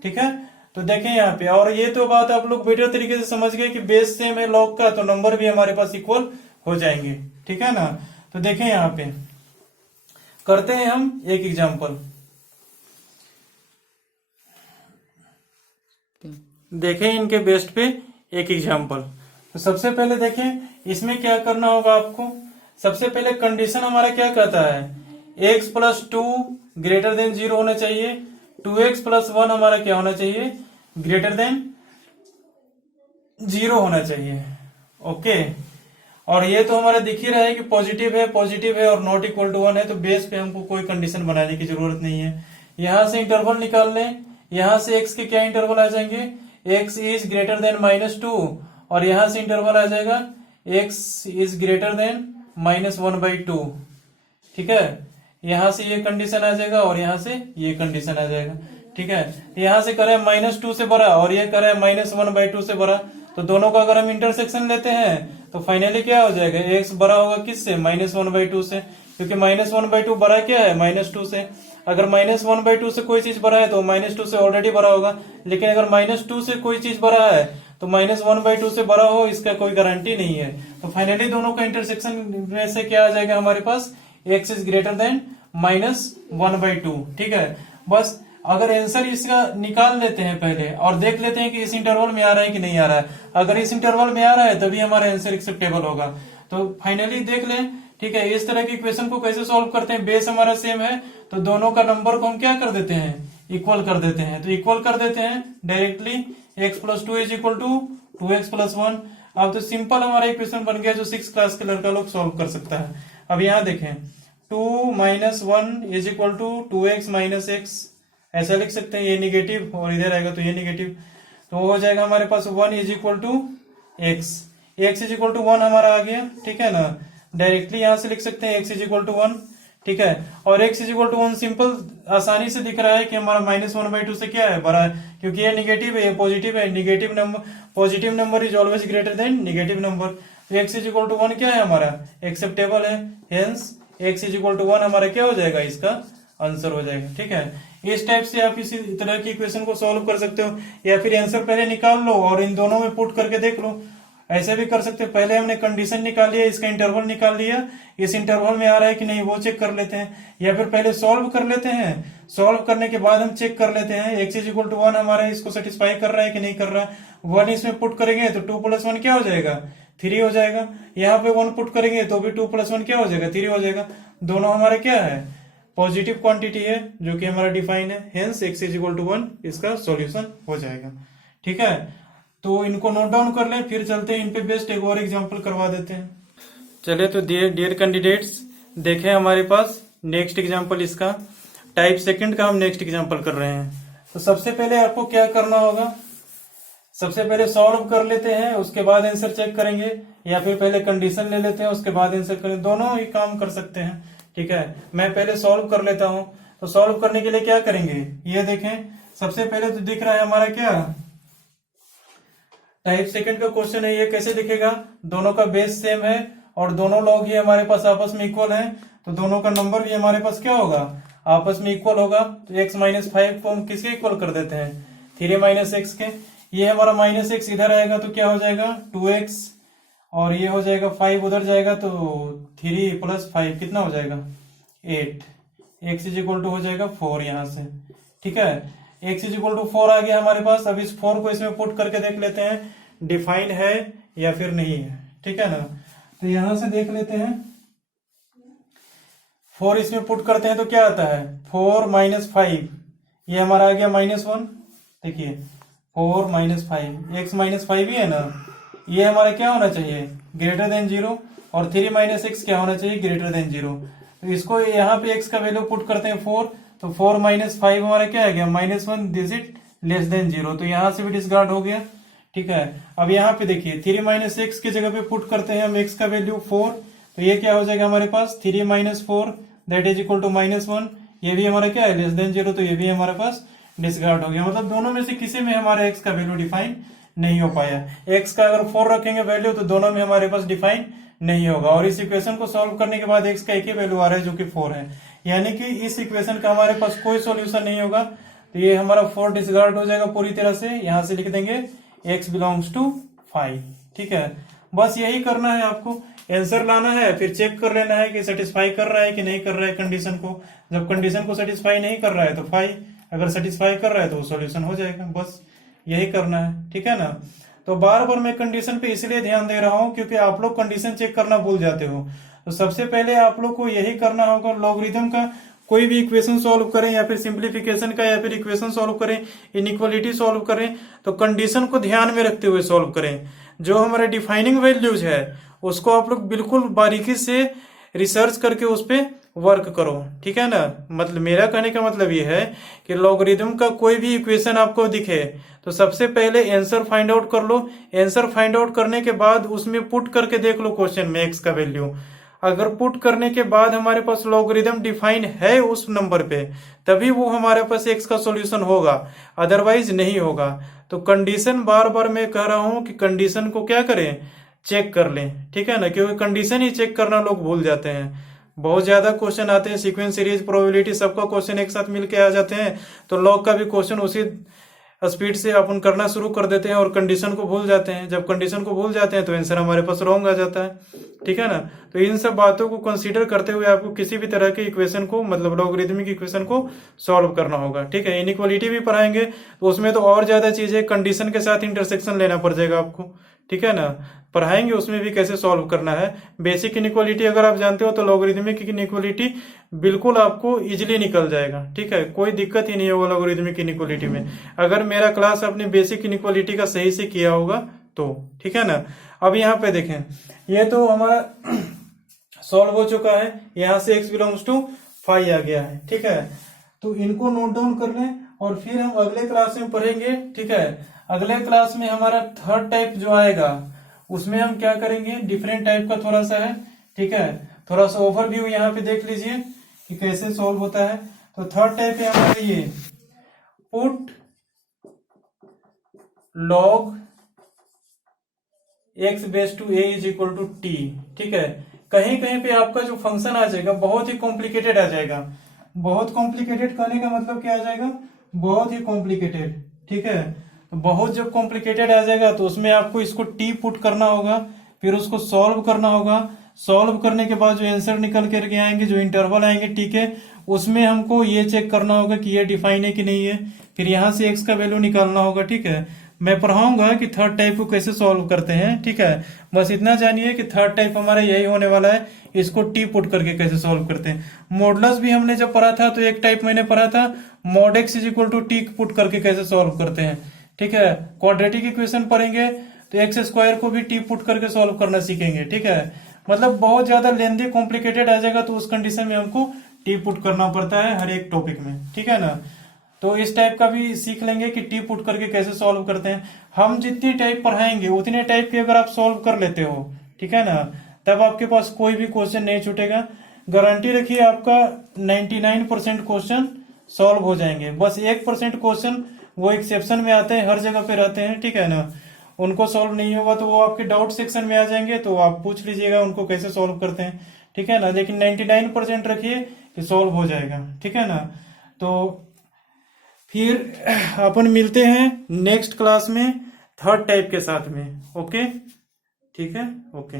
ठीक है, तो देखें यहाँ पे, और ये तो बात आप लोग बेटर तरीके से समझ गए कि बेस सेम है लॉग का, तो नंबर भी हमारे पास इक्वल हो जाएंगे। ठीक है ना, तो देखें यहाँ पे करते हैं हम एक एग्जांपल। देखें इनके बेस्ट पे एक एग्जांपल। तो सबसे पहले देखें इसमें क्या करना होगा आपको। सबसे पहले कंडीशन हमारा क्या कहता है, x प्लस 2 ग्रेटर देन 0 होना चाहिए, 2x प्लस 1 हमारा क्या होना चाहिए, ग्रेटर देन 0 होना चाहिए। ओके, और ये तो हमारा दिख ही रहा है कि पॉजिटिव है और नॉट इक्वल टू 1 है, तो बेस पे हमको कोई कंडीशन बनाने की जरूरत नहीं है। यहां से इंटरवल निकाल लें, यहां से x के क्या इंटरवल आ जाएंगे, x इज ग्रेटर देन -2, और यहां से इंटरवल आ जाएगा x इज ग्रेटर देन -1/2। ठीक है, यहां से ये कंडीशन आ जाएगा और यहां से ये कंडीशन आ जाएगा। ठीक है, यहां से करे -2 से बड़ा और ये करे -1/2 से बड़ा, तो दोनों का अगर हम इंटरसेक्शन लेते हैं तो फाइनली क्या हो जाएगा, x बड़ा होगा किससे, -1/2 से, क्योंकि -1/2 बड़ा क्या है, -2 से। अगर -1/2 से कोई चीज बड़ा है तो -2 से ऑलरेडी बड़ा होगा, लेकिन अगर -2 से कोई चीज बड़ा है तो -1/2 से बड़ा हो, इसका कोई गारंटी नहीं है। तो फाइनली दोनों का इंटरसेक्शन में से क्या आ जाएगा हमारे पास, x इज ग्रेटर देन -1/2। ठीक है, बस अगर आंसर इसका निकाल लेते हैं पहले और देख लेते हैं कि इस इंटरवल में आ रहा है कि नहीं आ रहा है। अगर इस इंटरवल में आ रहा है तभी हमारा आंसर एक्सेप्टेबल होगा। तो फाइनली देख लें। ठीक है, इस तरह की इक्वेशन को कैसे सॉल्व करते हैं, बेस हमारा सेम है तो दोनों का नंबर को हम क्या कर देते हैं, इक्वल कर देते हैं। तो इक्वल कर देते हैं directly, x plus 2 is equal to 2x plus 1। अब तो सिंपल हमारा इक्वेशन बन गया जो 6 क्लास के लड़का लोग सॉल्व कर सकता है। अब यहाँ देखें 2 - 1 is equal to 2x - x, ऐसा लिख सकते हैं, ये निगेटिव और इधर आएगा तो ये निगेटिव, तो हो जाएगा हमारे पास 1 is equal to x is equal to 1 हमारा आ गया। ठीक है ना, डायरेक्टली यहां से लिख सकते हैं x इज इक्वल टू 1। ठीक है, और x is equal to 1 simple आसानी से दिख रहा है कि हमारा -1/2 से क्या है, बड़ा है, क्योंकि ये निगेटिव है ये पॉजिटिव है, negative number positive number is always greater than negative number. तो x इज इक्वल टू 1 क्या है हमारा, एक्सेप्टेबल है, hence x is equal to 1 हमारा क्या हो जाएगा, इसका आंसर हो जाएगा। ठीक है, इस टाइप से आप इसी तरह की इक्वेशन को सॉल्व कर सकते हो, या फिर आंसर पहले निकाल लो और इन दोनों में पुट करके देख लो, ऐसे भी कर सकते हो। पहले हमने कंडीशन निकाल लिया, इसका इंटरवल निकाल लिया, इस इंटरवल में आ रहा है कि नहीं वो चेक कर लेते हैं, या फिर पहले सॉल्व कर लेते हैं, सॉल्व करने के बाद हम चेक कर लेते हैं x इज इक्वल टू 1 हमारा इसको सेटिस्फाई कर रहा है कि नहीं कर रहा है। 1 इसमें पुट करेंगे तो 2 + 1 क्या हो जाएगा, 3 हो जाएगा। यहाँ पे 1 पुट करेंगे तो भी 2 + 1 क्या हो जाएगा, 3 हो जाएगा। दोनों हमारा क्या है, पॉजिटिव क्वांटिटी है जो कि हमारा डिफाइन है, hence x is equal to 1 इसका सॉल्यूशन हो जाएगा। ठीक है, तो इनको नोट डाउन कर लें, फिर चलते हैं इन पे बेस्ट एक और एग्जांपल करवा देते हैं। चलिए तो डियर कैंडिडेट्स देखें हमारे पास नेक्स्ट एग्जांपल, इसका टाइप सेकंड का हम नेक्स्ट एग्जांपल कर रहे हैं। तो सबसे पहले आपको क्या करना होगा, सबसे पहले सॉल्व कर लेते हैं, उसके बाद आंसर चेक करेंगे, या फिर पहले कंडीशन ले लेते हैं उसके बाद आंसर करें, दोनों ही काम कर सकते हैं। ठीक है, मैं पहले सॉल्व कर लेता हूं। तो सॉल्व करने के लिए क्या करेंगे, ये देखें सबसे पहले तो दिख रहा है हमारा क्या, टाइप सेकंड का क्वेश्चन है, ये कैसे दिखेगा, दोनों का बेस सेम है और दोनों लोग ही हमारे पास आपस में इक्वल हैं, तो दोनों का नंबर भी हमारे पास क्या होगा, आपस में इक्वल होगा। तो x - 5 को हम किसके इक्वल कर देते हैं, 3 - x के। ये हमारा -x इधर आएगा तो क्या हो जाएगा 2x, और ये हो जाएगा 5 उधर जाएगा तो 3 + 5 कितना हो जाएगा 8, x इज इक्वल टू हो जाएगा 4 यहां से। ठीक है, x इज इक्वल टू 4 आ गया हमारे पास। अब इस 4 को इसमें पुट करके देख लेते हैं डिफाइन है या फिर नहीं है। ठीक है ना, तो यहां से देख लेते हैं 4 इसमें पुट करते हैं तो क्या आता है 4 - 5, ये हमारा आ गया -1। देखिए 4 - 5, x - 5 ही है ना, ये हमारा क्या होना चाहिए ग्रेटर देन 0, और 3 - x क्या होना चाहिए ग्रेटर देन 0। तो इसको यहाँ पे x का वैल्यू पुट करते हैं 4, तो 4 - 5 हमारा क्या आ गया -1, दिस इट लेस देन 0, तो यहाँ से भी डिस्कार्ड हो गया। ठीक है, अब यहाँ पे देखिए 3 - x की जगह पे पुट करते हैं हम x का वैल्यू 4, तो ये क्या हो जाएगा हमारे पास 3 - 4 दैट इज इक्वल टू -1, ये भी हमारा क्या है लेस देन 0, तो ये भी हमारे पास डिस्कार्ड हो गया। मतलब दोनों में से किसी में हमारा x का वैल्यू डिफाइन नहीं हो पाया। x का अगर 4 रखेंगे वैल्यू तो दोनों में हमारे पास डिफाइन नहीं होगा, और इस इक्वेशन को सॉल्व करने के बाद x का एक ही वैल्यू आ रहा है जो कि 4 है, यानी कि इस इक्वेशन का हमारे पास कोई सॉल्यूशन नहीं होगा। तो ये हमारा 4 डिस्कार्ड हो जाएगा पूरी तरह से, यहां से लिख देंगे x बिलोंग्स टू 5। ठीक है, बस यही करना है आपको, आंसर लाना है, फिर चेक कर लेना है कि सेटिस्फाई कर रहा है कि नहीं कर रहा है कंडीशन को। जब कंडीशन को सेटिस्फाई नहीं कर रहा है तो 5, अगर सेटिस्फाई कर रहा है तो सॉल्यूशन हो जाएगा, बस यही करना है। ठीक है ना, तो बार बार मैं कंडीशन पे इसलिए ध्यान दे रहा हूं क्योंकि आप लोग कंडीशन चेक करना भूल जाते हो। तो सबसे पहले आप लोग को यही करना होगा, लॉगरिथम का कोई भी इक्वेशन सॉल्व करें या फिर सिंप्लीफिकेशन का या फिर इक्वेशन सॉल्व करें, इनइक्वालिटी सॉल्व करें, तो कंडीशन को ध्यान में रखते हुए सॉल्व करें। जो हमारे डिफाइनिंग वैल्यूज है उसको आप लोग बिल्कुल बारीकी से रिसर्च करके उस पर वर्क करो, ठीक है ना। मतलब मेरा कहने का मतलब ये है कि लॉगरिथम का कोई भी इक्वेशन आपको दिखे तो सबसे पहले आंसर फाइंड आउट कर लो। आंसर फाइंड आउट करने के बाद उसमें पुट करके देख लो क्वेश्चन में एक्स का वैल्यू। अगर पुट करने के बाद हमारे पास लॉगरिथम डिफाइन है उस नंबर पे, तभी वो हमारे पास एक्स का सॉल्यूशन होगा, अदरवाइज नहीं होगा। तो कंडीशन बार बार मैं कह रहा हूं कि कंडीशन को क्या करें, चेक कर लें, ठीक है ना। क्योंकि कंडीशन ही चेक करना लोग भूल जाते हैं। बहुत ज्यादा क्वेश्चन आते हैं, सीक्वेंस, सीरीज, प्रोबेबिलिटी, सबका क्वेश्चन एक साथ मिलके आ जाते हैं, तो लॉग का भी क्वेश्चन उसी स्पीड से अपन करना शुरू कर देते हैं और कंडीशन को भूल जाते हैं। जब कंडीशन को भूल जाते हैं तो आंसर हमारे पास रॉन्ग आ जाता है, ठीक है ना। तो इन सब बातों को कंसीडर करते हुए आपको किसी भी तरह के इक्वेशन को, मतलब लॉगरिथमिक इक्वेशन को सॉल्व करना होगा, ठीक है। इनइक्वालिटी भी पढ़ाएंगे तो उसमें तो और ज्यादा चीजें, कंडीशन के साथ इंटरसेक्शन लेना पड़ जाएगा आपको, ठीक है ना। पढ़ाएंगे उसमें भी कैसे सॉल्व करना है। बेसिक इनइक्वालिटी अगर आप जानते हो तो लॉगरिथमिक इनइक्वालिटी बिल्कुल आपको इजीली निकल जाएगा, ठीक है। कोई दिक्कत ही नहीं होगा लॉगरिथमिक इनइक्वालिटी में, अगर मेरा क्लास आपने बेसिक इनइक्वालिटी का सही से किया होगा तो, ठीक है ना। अब यहाँ पे देखें, ये तो हमारा सॉल्व हो चुका है, यहाँ से x बिलोंग्स टू 5 आ गया है, ठीक है। तो इनको नोट डाउन कर लें और फिर हम अगले क्लास में पढ़ेंगे, ठीक है। अगले क्लास में हमारा थर्ड टाइप जो आएगा उसमें हम क्या करेंगे, डिफरेंट टाइप का थोड़ा सा है, ठीक है। थोड़ा सा ओवरव्यू यहाँ पे देख लीजिए कि कैसे सॉल्व होता है। तो थर्ड टाइप है हमारा ये put log x base to a is equal to t, ठीक है। कहीं कहीं पे आपका जो फंक्शन आ जाएगा बहुत ही कॉम्प्लिकेटेड आ जाएगा। बहुत कॉम्प्लिकेटेड कहने का मतलब क्या आ जाएगा, बहुत ही कॉम्प्लिकेटेड, ठीक है। तो बहुत जब कॉम्प्लिकेटेड आ जाएगा तो उसमें आपको इसको t पुट करना होगा, फिर उसको सॉल्व करना होगा। सॉल्व करने के बाद जो आंसर निकल करके आएंगे, जो इंटरवल आएंगे t के, उसमें हमको ये चेक करना होगा कि ये डिफाइन है कि नहीं है, फिर यहाँ से x का वैल्यू निकालना होगा, ठीक है। मैं पढ़ाऊंगा कि थर्ड टाइप को कैसे सॉल्व करते हैं, ठीक है। बस इतना जानिए कि थर्ड टाइप हमारा यही होने वाला है, इसको टी पुट करके कैसे सॉल्व करते हैं। मॉडुलस भी हमने जब पढ़ा था तो एक टाइप मैंने पढ़ा था, mod x is equal to t put करके कैसे सॉल्व करते हैं, ठीक है। क्वाड्रेटिक इक्वेशन पढ़ेंगे तो एक्स स्क्वायर को भी टी पुट करके सॉल्व करना सीखेंगे, ठीक है। मतलब बहुत ज्यादा लेंथी कॉम्प्लिकेटेड आ जाएगा तो उस कंडीशन में हमको टी पुट करना पड़ता है हर एक टॉपिक में, ठीक है ना। तो इस टाइप का भी सीख लेंगे कि टी पुट करके कैसे सॉल्व करते हैं। हम जितनी टाइप पढ़ाएंगे उतने टाइप के अगर आप सॉल्व कर लेते हो, ठीक है ना, तब आपके पास कोई भी क्वेश्चन नहीं छूटेगा। गारंटी रखिए आपका 99% क्वेश्चन सॉल्व हो जाएंगे। बस 1% क्वेश्चन वो एक्सेप्शन में आते हैं, हर जगह पे रहते हैं, ठीक है ना। उनको सॉल्व नहीं होगा तो वो आपके डाउट सेक्शन में आ जाएंगे, तो आप पूछ लीजिएगा उनको कैसे सॉल्व करते हैं, ठीक है ना। लेकिन 99% रखिए कि सॉल्व हो जाएगा, ठीक है ना। तो फिर अपन मिलते हैं नेक्स्ट क्लास में थर्ड टाइप के साथ में, ओके, ठीक है, ओके।